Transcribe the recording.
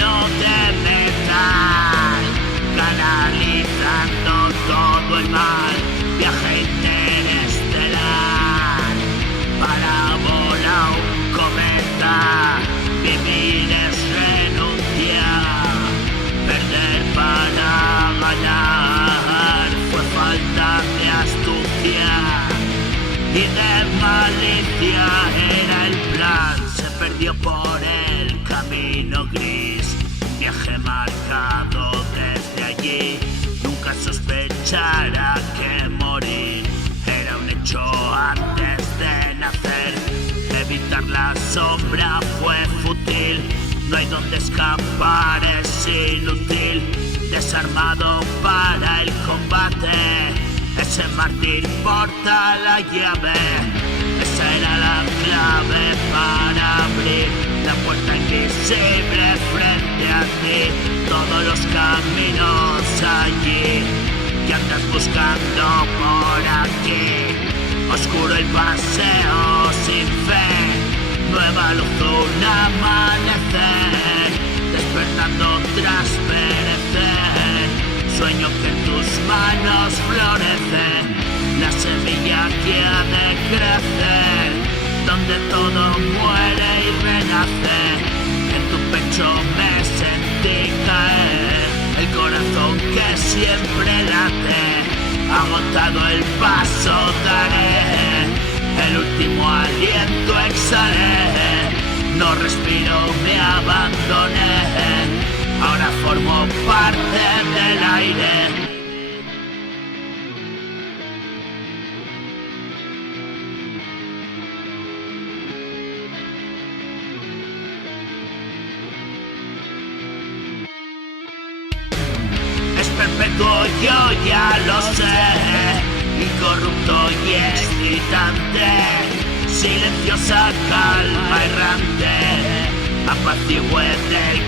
camino de metal, canalizando todo el mal, viaje interestelar, parábola un cometa, vivir es renunciar, perder para ganar, fue falta de astucia y de malicia era el plan, se perdió por el camino gris, un viaje marcado desde allí, nunca sospechara que morir era un hecho antes de nacer, evitar la sombra fue fútil, no hay donde escapar, es inútil, desarmado para el combate, ese mártir porta la llave, esa era la clave para abrir la puerta invisible frente a ti, todos los caminos allí que andas buscando por aquí, oscuro el paseo sin fe, nueva luz un amanecer, despertando tras perecer, sueño que en tus manos florece, la semilla que ha de crecer, donde todo muere y renace, en tu pecho me sentí caer, el corazón que siempre late, agotado el paso daré, el último aliento exhalé, no respiro, me abandoné, ahora formo parte del aire. Es perpetuo, yo ya lo sé, incorrupto y excitante, silenciosa calma errante, apacigüe del